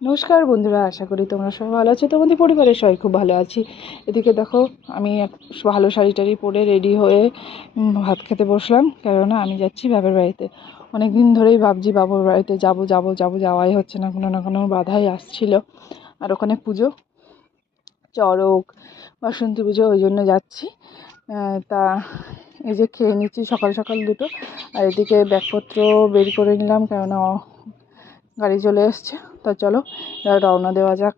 নমস্কার বন্ধুরা, আশা করি তোমরা সবাই ভালো আছো। তোমাদের পরিবারের সবাই খুব ভালো আছি। এদিকে দেখো, আমি এক ভালো শাড়ি টাড়ি পরে রেডি হয়ে ভাত খেতে বসলাম, কেননা আমি যাচ্ছি বাবার বাড়িতে। অনেক দিন ধরেই ভাবছি বাবার বাড়িতে যাব যাব যাব, যাওয়াই হচ্ছে না, কোনো না কোনো বাধাই আসছিল। আর ওখানে পুজো, চড়ক, বাসন্তী পুজো, ওই জন্য যাচ্ছি। তা এই যে খেয়ে নিচ্ছি সকাল সকাল দুটো, আর এদিকে ব্যাগপত্র বের করে নিলাম, কেননা গাড়ি চলে এসছে। তা চলো এবার রওনা দেওয়া যাক।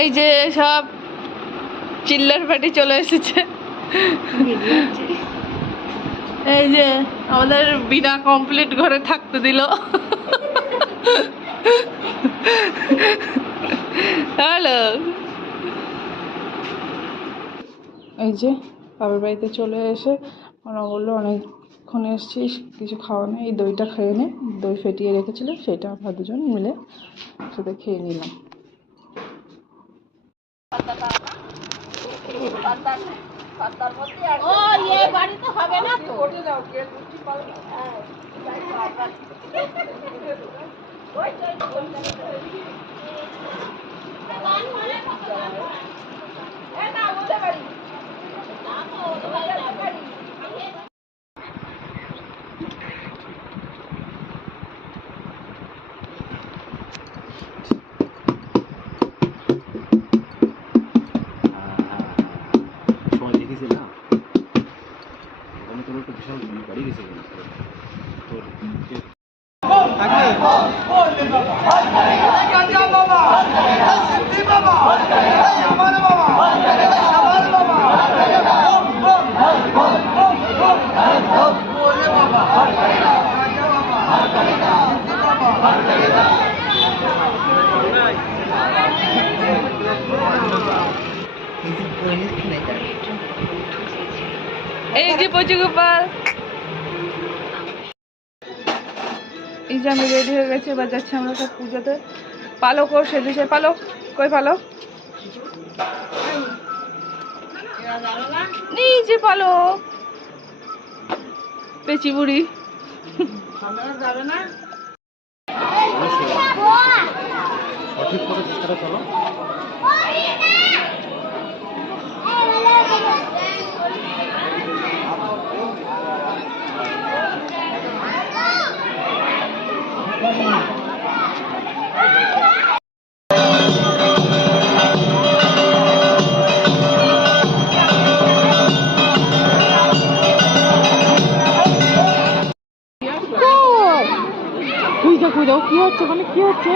এই যে সব চিল্লার পার্টি চলে এসেছে। এই যে আমাদের বিনা কমপ্লিট ঘরে থাকতে দিল। হ্যালো, এই যে বাবার বাড়িতে চলে এসে ওরা বললো অনেকক্ষণ এসেছিস, কিছু খাওয়া নেই, এই দইটা খেয়ে নে। দই ফেটিয়ে রেখেছিল, সেটা আমরা দুজন মিলে সাথে খেয়ে নিলাম। এই যে পচুগোপাল, এই যে আমি রেডি হয়ে গেছি, এবার যাচ্ছি আমরা সব পুজোতে। পালক ও সেজেছে। পালক কই? পালক নেই যে, পালক পেঁচি বুড়ি। কি হচ্ছে মানে? কি হচ্ছে?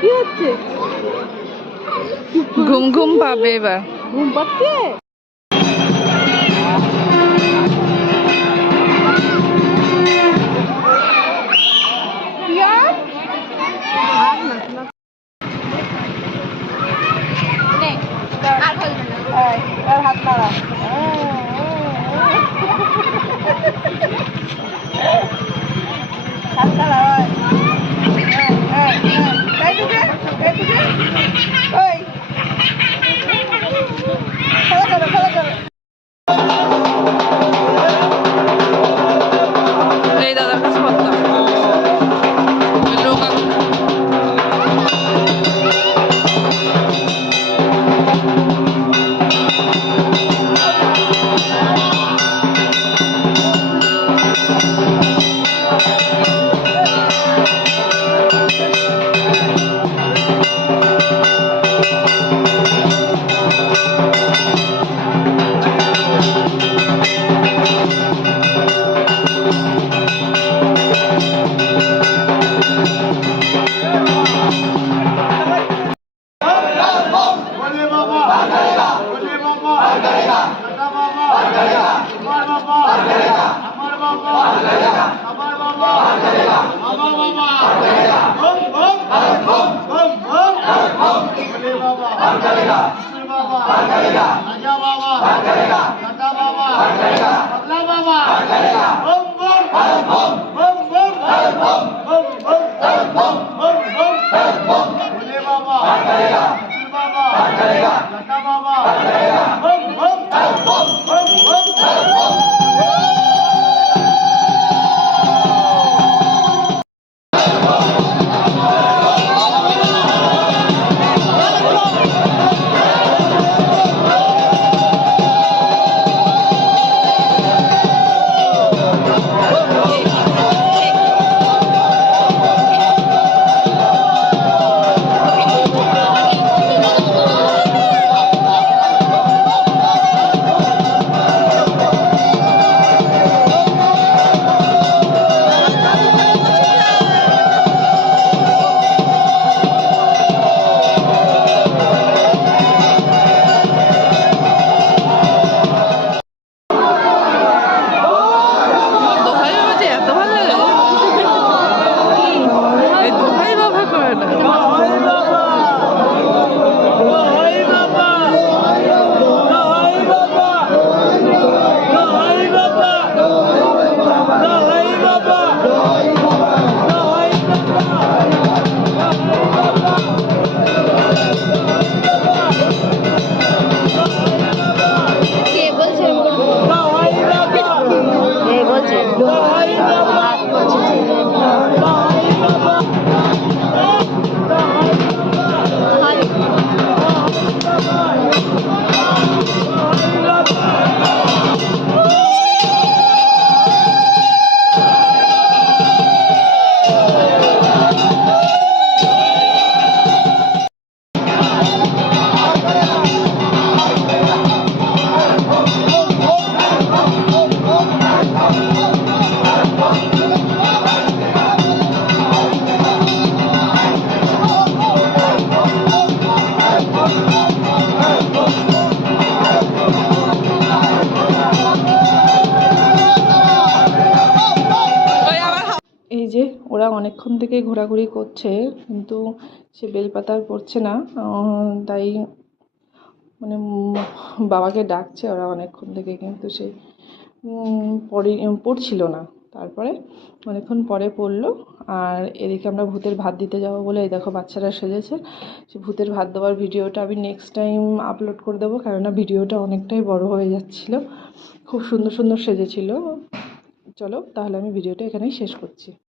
কি হচ্ছে? ঘুম ঘুম পাবে, এবার ঘুম পাচ্ছে। হাত নাড়া। হাত নাড়া। তাই তুই ওই ईश्वर बाबा राजा बाबा काका बाबा पगला बाबा बम बम बम बम बम बम बम बम बम बम भोले बाबा ईश्वर बाबा काका बाबा बम बम बम बम बम দোহাই বাবা যে এত ভালো লাগে এই দোহাই বাবা করে না কে বলছে কে বলছে হাত করছে এই যে ওরা অনেকক্ষণ থেকে ঘোরাঘুরি করছে কিন্তু সে বেলপাতা আর পড়ছে না তাই মানে বাবাকে ডাকছে ওরা অনেকক্ষণ থেকে কিন্তু সে পড়ছিল না তারপরে অনেকক্ষণ পরে পড়লো আর এদিকে আমরা ভূতের ভাত দিতে যাবো বলে এই দেখো বাচ্চারা সেজেছে সে ভূতের ভাত দেওয়ার ভিডিওটা আমি নেক্সট টাইম আপলোড করে দেবো কেননা ভিডিওটা অনেকটাই বড় হয়ে যাচ্ছিলো খুব সুন্দর সুন্দর সেজেছিল চলো তাহলে আমি ভিডিওটা এখানেই শেষ করছি।